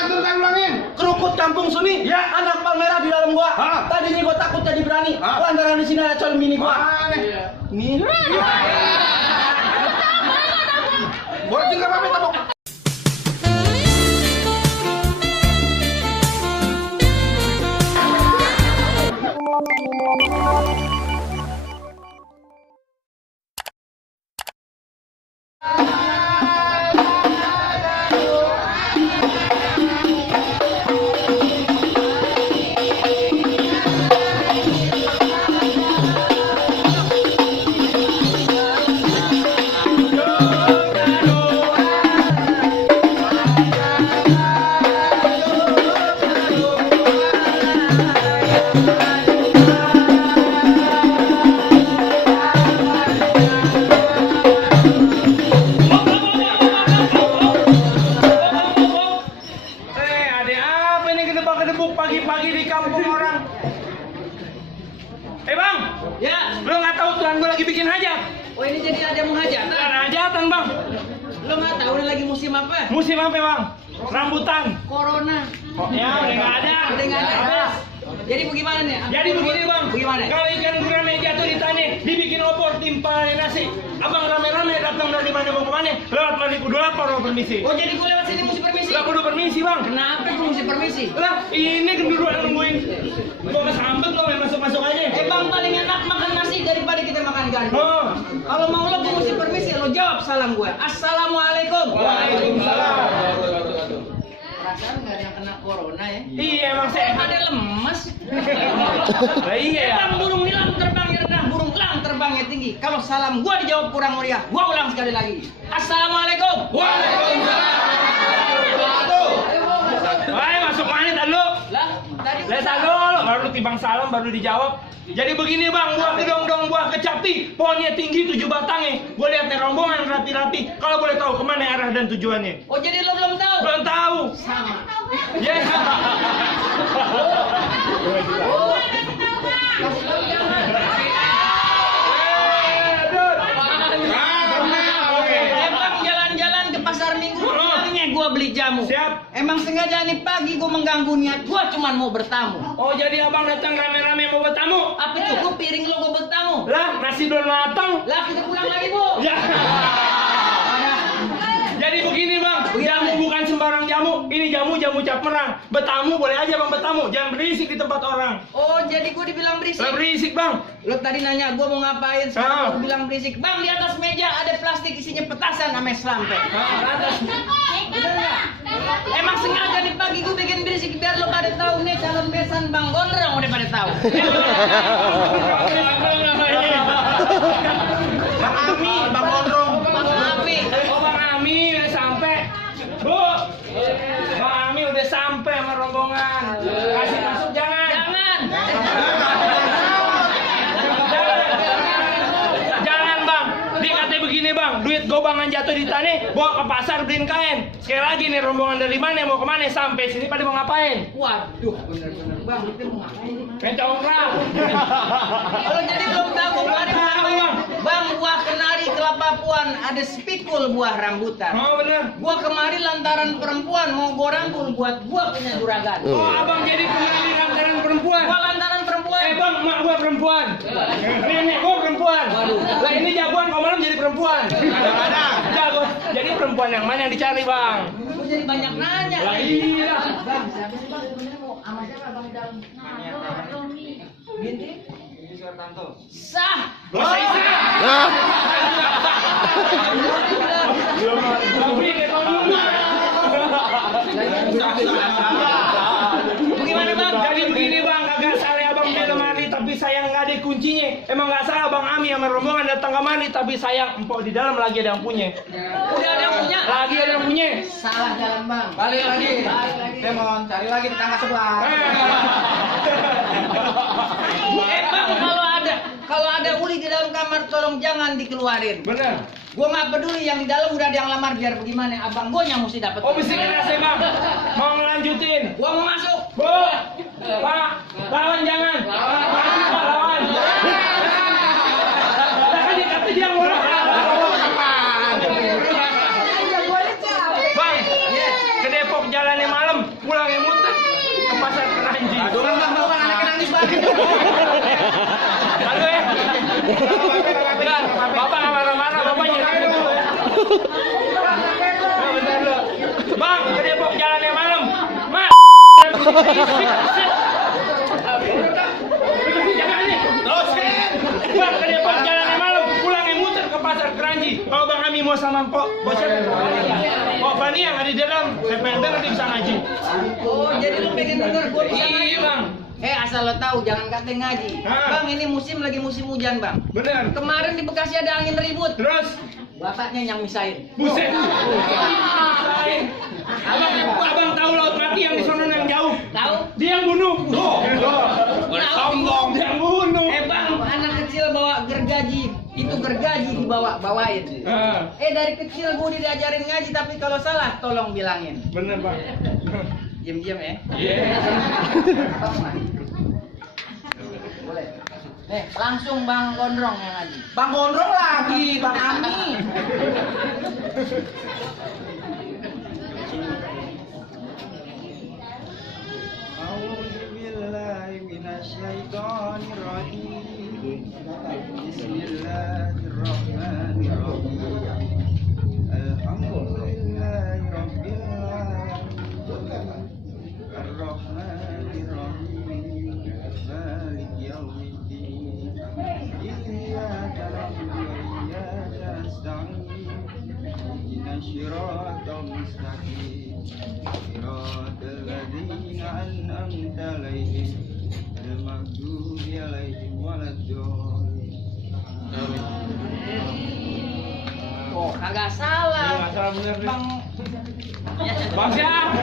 Pantun kan ulangin. Kerukut kampung Suni. Ya. Anak palmerah di dalam gua. Tadinya gua takut jadi berani. Lantaran di sini ada calon mini gua. Mana? Nih. Boleh juga apa tabok. Pagi-pagi di kampung orang. Bang, Ya, lo nggak tahu tuan gue lagi bikin hajat? oh ini jadi ada menghajatan. Bukan hajatan bang. Lo nggak tahu ini lagi musim apa? Musim apa bang? Rambutan. Corona. Oh, ya udah nggak ada. Udah nggak ada. Habis. Jadi bagaimana nih? Jadi begini bang. Bagaimana? Kalau ikan gurame jatuh di tanah, dibikin opor timpa nasi. Abang rame-rame datang dari mana mau kemana? Lewat Maliku dulu lapor permisi. Oh jadi gue lewat sini mesti permisi? Lah kudu permisi bang. Kenapa gue mesti permisi? Lah ini genduruan nungguin. Mau kesambet lo masuk-masuk aja. Bang paling enak makan nasi daripada kita makan gandum. Oh. Kalau mau lo gue mesti permisi, lo jawab salam gue. Assalamualaikum. Waalaikumsalam. Perasaan nggak ada yang kena corona ya? Iya emang saya Ada lemes. Lah iya ya. Bang burung nilam terbangnya rendah, burung elang terbangnya tinggi. Kalau salam gue dijawab kurang meriah, gue ulang sekali lagi. Assalamualaikum. Waalaikumsalam. Wah, masuk mana tadi? Lah, tadi Lihat dulu, baru timbang salam baru dijawab. Jadi begini bang, buah kedong-dong, buah kecapi, pohonnya tinggi 7 batangnya. Gue lihat nih rombongan rapi-rapi. Kalau boleh tahu kemana arah dan tujuannya? Oh jadi lo belum tahu? Belum tahu. Sama. Yes. Emang jalan-jalan ke pasar minggu, bilangnya gue beli jamu. Siap. Emang sengaja nih pagi gue mengganggu niat gue cuman mau bertamu. Oh jadi abang datang rame-rame mau bertamu? Apa cukup piring lo gue bertamu? Lah nasi belum matang. Lah kita pulang lagi bu. Ya. Jadi begini bang, jamu bukan sembarang jamu. Ini jamu cap merang. Bertamu boleh aja bang bertamu, jangan berisik di tempat orang. Oh jadi gue dibilang berisik. Lah berisik bang. Lo tadi nanya gue mau ngapain, sekarang gue bilang berisik. Bang di atas meja ada plastik isinya petasan sama selampe. Bener nggak? Emang sengaja nih pagi gue bikin berisik biar lo pada tahu nih calon besan Bang Gondrong udah pada tahu. Bang Ami, Bang Gondrong. Bang Ami. Oh Bang Ami udah sampai. Bu, Bang Ami udah sampai sama rombongan. Kasih masuk jangan. Jangan. Jangan bang, dikata begini bang, duit gobangan jatuh di tanah, bawa ke pasar beliin kain. Sekali lagi nih rombongan dari mana mau kemana sampai sini pada mau ngapain? Waduh, bener-bener Bang, itu mau ngapain nih? Main congkrang. Kalau jadi belum tahu kemarin ngapain? Bang, buah kenari kelapa puan ada spikul buah rambutan. Oh bener. Gua kemarin lantaran perempuan mau gua rangkul buat gua punya juragan. Oh abang jadi penyanyi lantaran perempuan. Gua lantaran perempuan. Bang, mak gua perempuan. Nenek gua perempuan. Lah ini jagoan kau malam jadi perempuan. Ada. Jago. Jadi perempuan yang mana yang dicari bang? Gua jadi banyak nanya. Lah iya. Bang, siapa sih bang sebenarnya mau sama siapa bang di dalam? Binti? Sah. Dosa isa. Bagaimana bang? Jadi begini bang, kagak salah abang di lemari tapi sayang nggak ada kuncinya. Emang nggak salah bang Ami sama rombongan datang kemari tapi sayang empok di dalam lagi ada yang punya. Udah ada yang punya? Lagi ada yang punya. Salah jalan bang. Balik lagi. Demon, cari lagi tetangga sebelah. Bang, kalau ada uli di dalam kamar tolong jangan dikeluarin. Bener. Gua nggak peduli yang di dalam udah ada yang lamar biar bagaimana abang gua yang mesti dapat. Oh mesti kena saya bang. Mau ngelanjutin. Gua mau masuk. Bu, Pak, lawan jangan. Maju Pak lawan. Nah kan dikata dia ngurang. Bang, ke Depok jalannya malam. Enggak, Bapak nggak marah-marah, Bapak nyerahin dulu ya. Nah, bentar dulu. Bang, ke Depok jalannya malam. Mas. Jangan nih. Terusin. Bang, ke Depok jalannya malam. Pulangnya muter ke pasar Keranji. Kalau Bang Ami mau sama Mpok, bosnya Pok Fani yang ada di dalam. Saya pengen nanti bisa ngaji. Oh, jadi lu pengen denger gua bisa ngaji? Iya, Bang. Asal lo tahu jangan kata ngaji. Ah. Bang, ini lagi musim hujan, Bang. Bener. Kemarin di Bekasi ada angin ribut. Terus, Bapaknya yang misahin. buset. Abang tahu laut mati yang di sana yang jauh. Tahu? Dia yang bunuh. Sombong. Dia yang bunuh. Bang, anak kecil bawa gergaji. Itu gergaji bawain. Ah, Dari kecil gua diajarin ngaji, tapi kalau salah tolong bilangin. bener, Bang. Diam-diam ya. Iya. Boleh. Langsung Bang Gondrong yang ngaji. Bang Gondrong lagi, Bang Ami. Oh, kagak Iya, salah. nggak salah bener deh. Bang. Bang siapa?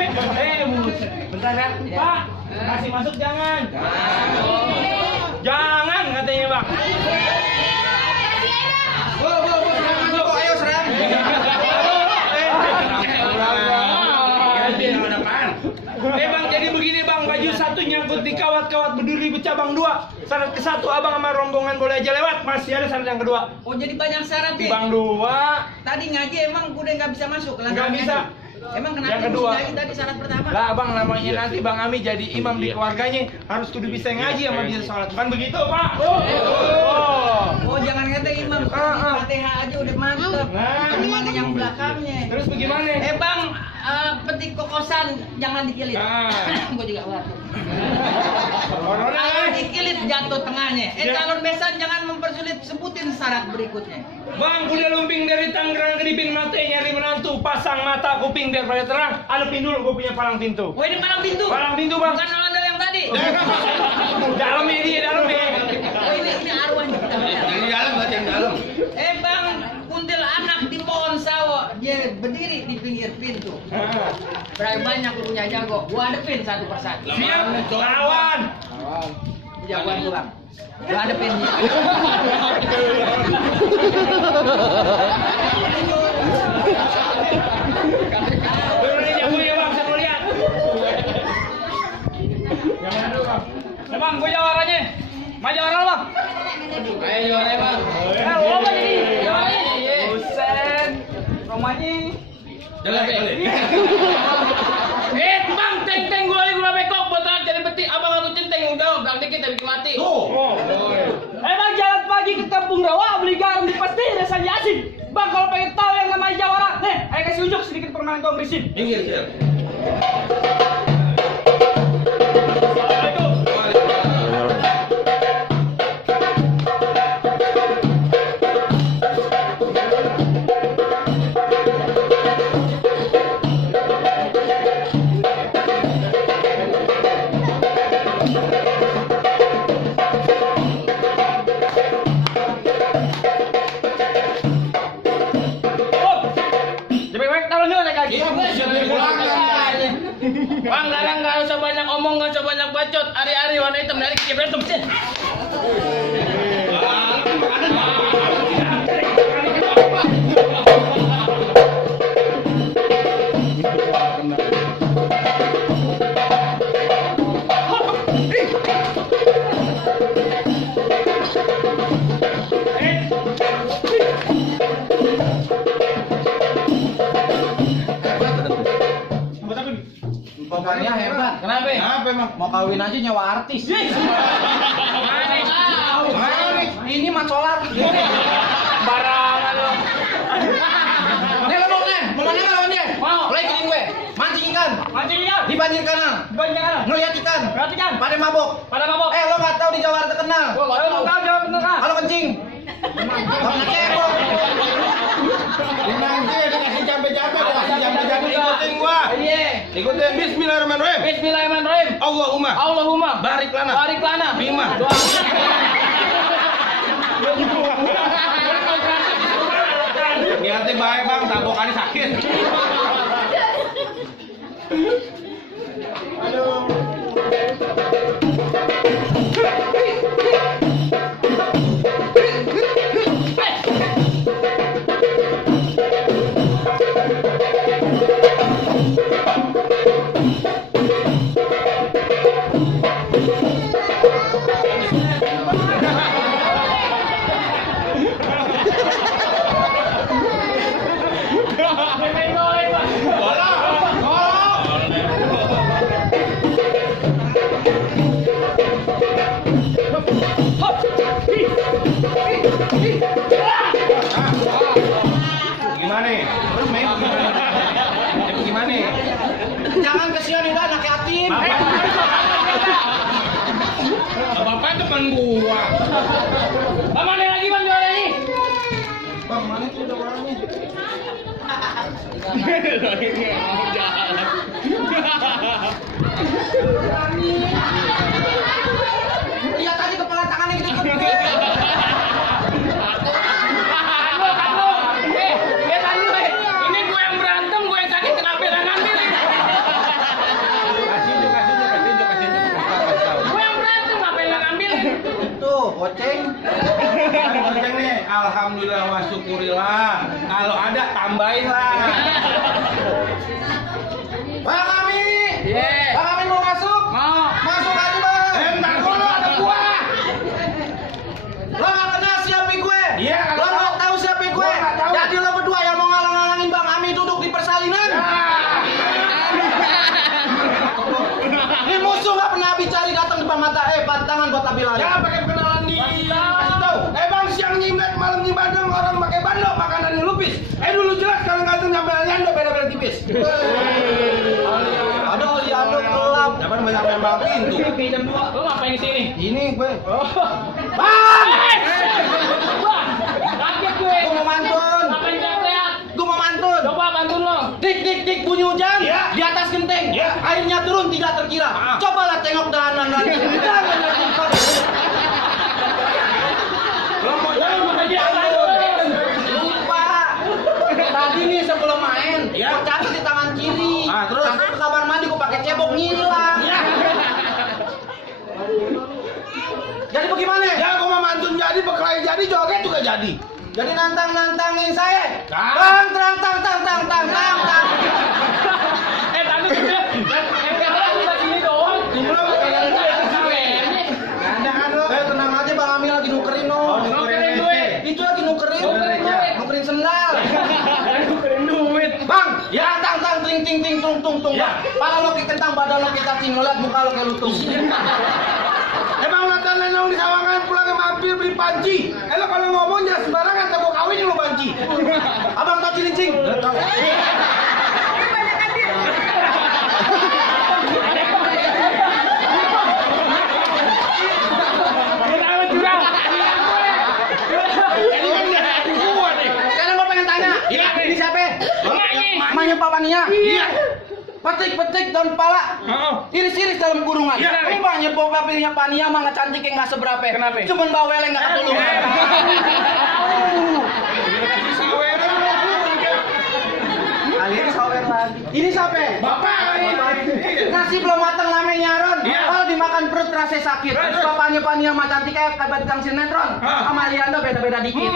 Bentar ya. Pak, kasih masuk jangan. Jangan katanya, Bang. Ayo serang. Bang, jadi begini Bang, baju satu nyangkut di kawat-kawat berduri bercabang dua. Syarat ke satu abang sama rombongan boleh aja lewat, masih ada syarat yang kedua. Oh, jadi banyak syarat Di ya? Bang dua, Tadi ngaji emang udah nggak bisa masuk. Nggak bisa. Emang kenapa Yang kedua. mesti ngaji tadi syarat pertama? lah Bang namanya nanti Bang Ami jadi imam di keluarganya harus kudu bisa ngaji sama bisa sholat. Kan begitu Pak? Oh, jangan kata imam, Fatihah aja udah mantep. Nah. Gimana yang belakangnya? Terus bagaimana? Bang, petik kokosan jangan dikilit. Nah. Gua juga waduh. Corona Kalau eh. dikilit jatuh tengahnya. Ya. Calon besan jangan mempersulit, sebutin syarat berikutnya. Bang, udah lumping dari Tangerang kedipin mata nyari menantu, pasang mata kuping biar pada terang. Alupin dulu gue punya palang pintu. Oh, ini palang pintu. Palang pintu Bang. Bukan ondel yang tadi. Dalamnya dia dalamnya. Oh, ini arwahnya. Yang di dalam berarti yang di dalam. Bang, kuntil anak di pohon sawo, dia berdiri di pinggir pintu. Berapa banyak gurunya jago, gua hadepin satu persatu. Siap, lawan. Jagoan gua, Bang. Gua hadepin dia. Turun jagonya Bang, saya mau lihat. Yang mana dulu Bang? Nah, Bang, gua jawarannya. Maju jawara Bang. Ayo juara Bang. Lo apa jadi? Jawarannya. Buset. Romanya. Jalan balik. Bang, teng-teng gula bekok, botak jadi beti, abang aku centeng udah, bang dikit tapi mati. Oh. Bang, jalan pagi ke Kampung Rawa, beli garam di pasti rasanya asing. Bang, kalau pengen tahu yang namanya jawara, nih, ayo kasih ujuk sedikit permainan kau berisik. Minggir, siap. Assalamualaikum. Bang, garang nggak usah banyak omong, nggak usah banyak bacot. Ari-ari warna hitam dari kecil berantem. Bapaknya hebat. Kenapa? Kenapa emang? Mau kawin aja nyawa artis. Mana? Mana? Ini mat sholat. Barangan lo. Nih lo mau nih, mau mana lawan dia? Mau. Mulai ikutin gue. Mancing ikan. Mancing ikan. Di banjir kanal. Banyak kan? Ngeliat ikan. Perhatikan. Pada mabok. Pada mabok. Lo nggak tahu di Jawa terkenal. Gua nggak tahu jawab bener kan? Kalau kencing. Karena cebok. Nanti dikasih capek-capek, dikasih capek-capek. Ikutin gua. Iya. Ikutin. Bismillahirrahmanirrahim. Bismillahirrahmanirrahim. Allahumma. Allahumma Barik lana. barik lana. Bima. Doa. Niatnya baik bang, tabokannya sakit. Gimana? Terus main gimana? Gimana? Jangan kesian ini anak yatim. Bapak teman gua. Mana lagi bang jualan ini? Bang, mana tuh udah orangnya? Iya tadi kepala tangannya gitu. Ini gue yang berantem, gue yang sakit kenapa yang ngambil? Kasih tunjuk. Gue yang berantem, kenapa yang ngambil? Tuh, goceng. Goceng nih, alhamdulillah wa syukurillah. Kalau ada tambahin lah. Bang Ami. Iya. Bang Ami mau masuk? Mau. Masuk aja bang. Entar dulu ada gua. Lo nggak kenal siapa gue? Iya, nggak Lo tahu. nggak tahu siapa gue? Gua nggak tahu. Jadi lo berdua yang mau ngalang-ngalangin Bang Ami duduk di persalinan. Ini musuh nggak pernah bicari datang depan mata. Pantangan buat abi lari. Ya pakai kenalan di kasih tahu. Bang siang nyimet malam nyibadeng orang pakai bandok makanan lupis. Dulu jelas kalau nggak tuh nyampe nyando beda-beda tipis. Ada oli aduk gelap. Jangan banyak nempel pintu. Jam 2. Lo ngapain di sini? Ini gue. Bang! Bang! Kaget gue. Gue mau mantun. Ngapain teriak? Gue mau mantun. Coba bantuin lo. Dik dik dik bunyi hujan Iya. di atas genteng. Iya. Airnya turun tidak terkira. Cobalah tengok dahanan nanti. Jangan tertimpa. Lupa. Tadi nih sebelum main, Iya. gue cari di tangan kiri. Terus? Sampai ke kamar mandi gue pakai cebok ngilang. Jadi bagaimana? Ya gua mau mantun jadi, berkelahi jadi, joget juga jadi. Jadi nantangin saya. Nah. Tang tang. Tapi gue sekarang cuma sini doang. Belum ada kan lo? Tenang aja Bang Ami lagi nukerin no. Nukerin duit. Itu lagi nukerin. Nukerin sendal. Nukerin duit. Bang, ya tang ting tung. Ya. Pala lo kayak kentang, badan lo kayak cacing, lo liat muka lo kayak lutung. Emang Nathan Lenong di Sawangan pulang mampir beli panci. Lo kalau ngomong jangan sembarangan, tak mau kawin lu panci. Abang tau cilincing? Kenapa curang? Ini kan udah gua nih. Sekarang gue pengen tanya. Iya. Ini siapa? Emaknya. Emaknya Pak Pania. Iya. Petik daun pala. Iris-iris dalam kurungan. Iya. Emaknya papirnya Pania mah nggak cantik yang nggak seberapa. Kenapa? Cuman bawelnya nggak ketulungan. Akhirnya sawer lagi. Ini siapa? Bapak ini. Nasi belum matang namanya Ron. Iya. Kalau dimakan perut rasa sakit. Terus? Papanya Pania mah cantik kayak bintang sinetron. Sama Aliando beda-beda dikit.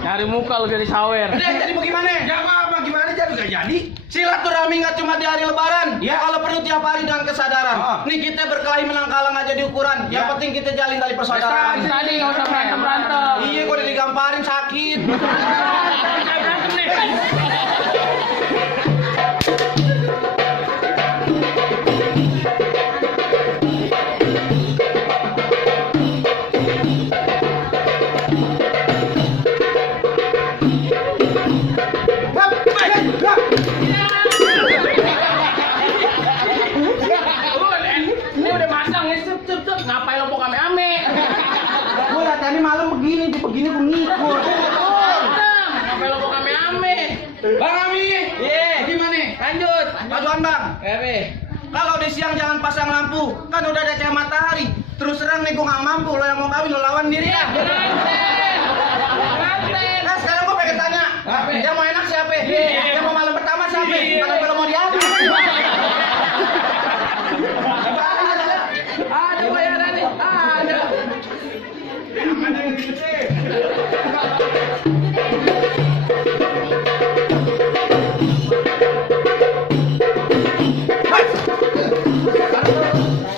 Nyari muka lu dari sawer. Jadi bagaimana? Ya apa gimana jadi gak jadi? Silaturahmi nggak cuma di hari Lebaran. Ya. Kalau perlu tiap hari dengan kesadaran. Nih kita berkelahi menang kalah nggak jadi ukuran. Yang Ya. penting kita jalin tali persaudaraan. Tadi nggak usah berantem. Iya, gue udah digamparin sakit. Saya berantem nih. begini gue ngikut. Sampai lo mau ame-ame. Bang Ami. Iya. Gimana? Lanjut. Majuan bang. Kalau di siang jangan pasang lampu, kan udah ada cahaya matahari. Terus terang nih gue nggak mampu, lo yang mau kawin lo lawan diri ya. Nah sekarang gue pengen tanya, yang mau enak siapa? Yang mau malam pertama siapa? Mana lo mau diadu? Ada bayaran nih. Ada.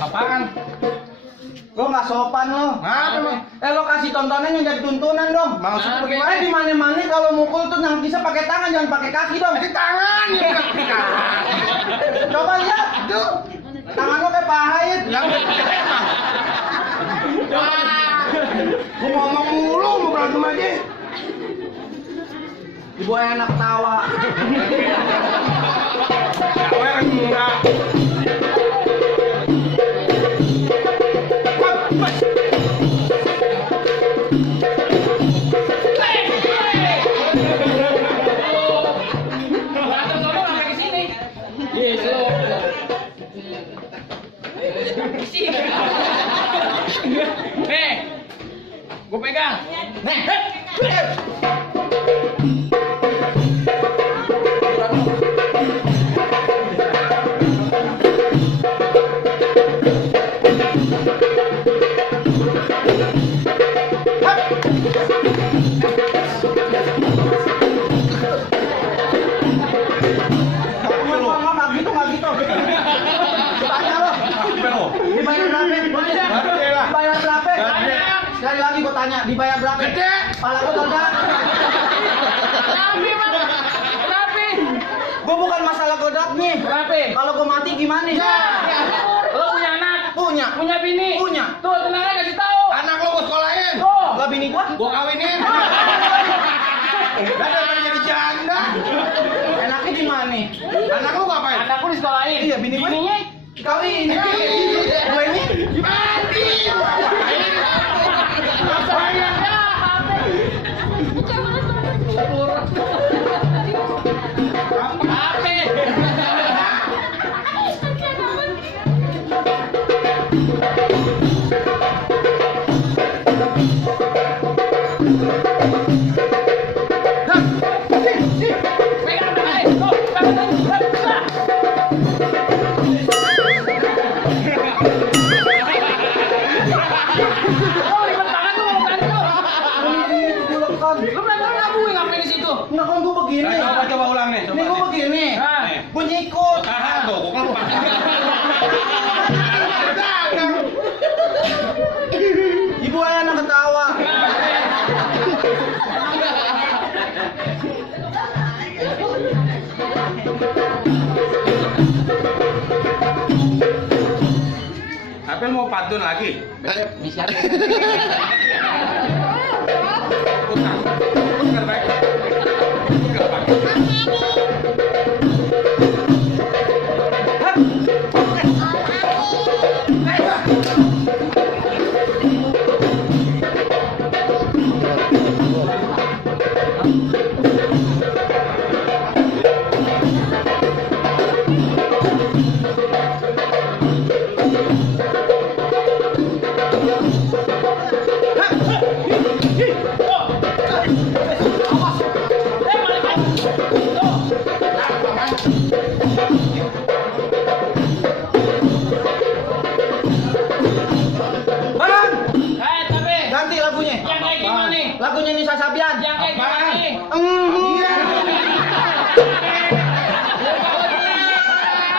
Apaan? Lo nggak sopan lo. Apa, Bang? Lo kasih tontonan yang jadi tuntunan dong. Maksud bagaimana? Di mana-mana kalau mukul tuh yang bisa pakai tangan, jangan pakai kaki dong. Di tangan ya. Coba lihat. Tuh. Tangan lo kayak pahit. Yang gue ngomong mulu mau berantem aja. Ibu enak tawa. Tawa yang murah. Gue pegang. Nggak gitu. Tanya lo. Dibayar berapa? Dibayar berapa? Sekali lagi gue tanya, dibayar berapa? Gede. Pala gue tanda. Kenapa? Gue bukan masalah godaknya. Kenapa? Kalau gue mati gimana? Lo punya anak? Punya. Punya bini? Punya. Tuh, tenang aja kasih tahu. Anak lo gue sekolahin. Tuh. Lah bini gue kawinin. Gak ada yang jadi janda. Enaknya gimana? Anak lo ngapain? Anak lu disekolahin. Iya, bini gue. Bininya? Kawin. Gue ini mati. Enggak kan gue begini. Coba ulang nih. Ini gue begini. Gue nyikut. Ibu anak ketawa. Apa mau pantun lagi? Bisa. Utang. Utang baik. Enggak pakai. Bang, Tapi ganti lagunya. yang kayak gimana? Lagunya Nisa Sabian. Yang kayak gimana?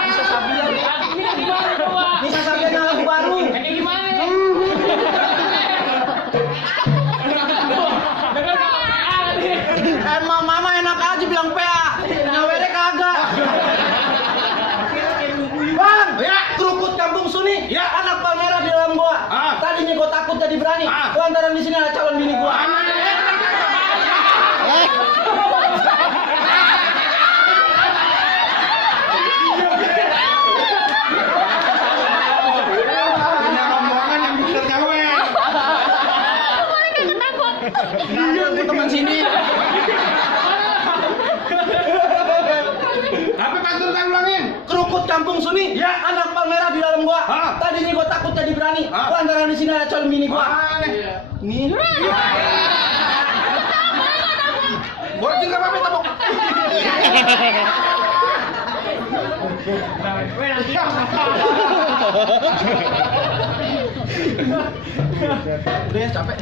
Nisa Sabian. Ini gimana coba? Nisa Sabian yang lagu baru. Yang kayak gimana? Dengar nggak? Emang mama enak aja bilang PA. Nyawere kagak. Bang, kerukut kampung Suni. Ya. Anak Palmerah di dalam gua. Tadinya gua takut jadi berani. Lantaran di sini ada calon bini gua. Punya rombongan yang bisa nyawer. nih, Ya. anak palmerah di dalam gua. Tadinya gua takut jadi berani. Lantaran di sini ada calon bini gua. Nih. Gua juga pamit tabok. Udah ya, capek.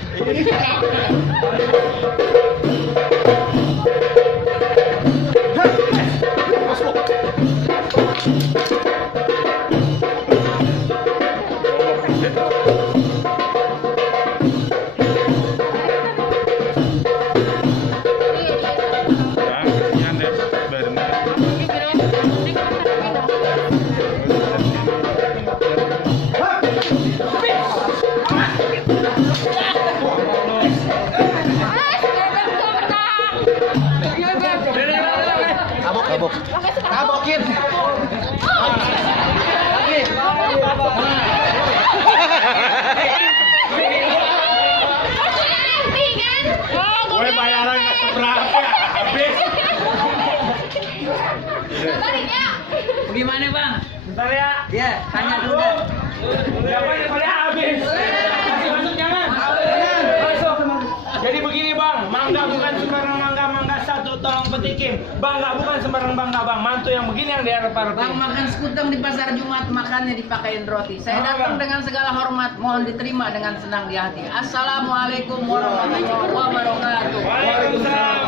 Tabok. Tabokin. Lagi. Gue bayaran nggak seberapa, habis. Gimana bang? Bentar ya. Ya, tanya dulu dah. Berapa yang pada habis? Masih masuk jangan. Masuk. Jadi begini bang, mangga bukan sembarang mangga, mangga satu tolong petikin. Bangga bukan sembarang bangga bang, mantu yang begini yang diharap-harapin. Bang makan sekutang di pasar Jumat, makannya dipakein roti. Saya datang dengan segala hormat, mohon diterima dengan senang di hati. Assalamualaikum warahmatullahi wabarakatuh. Waalaikumsalam.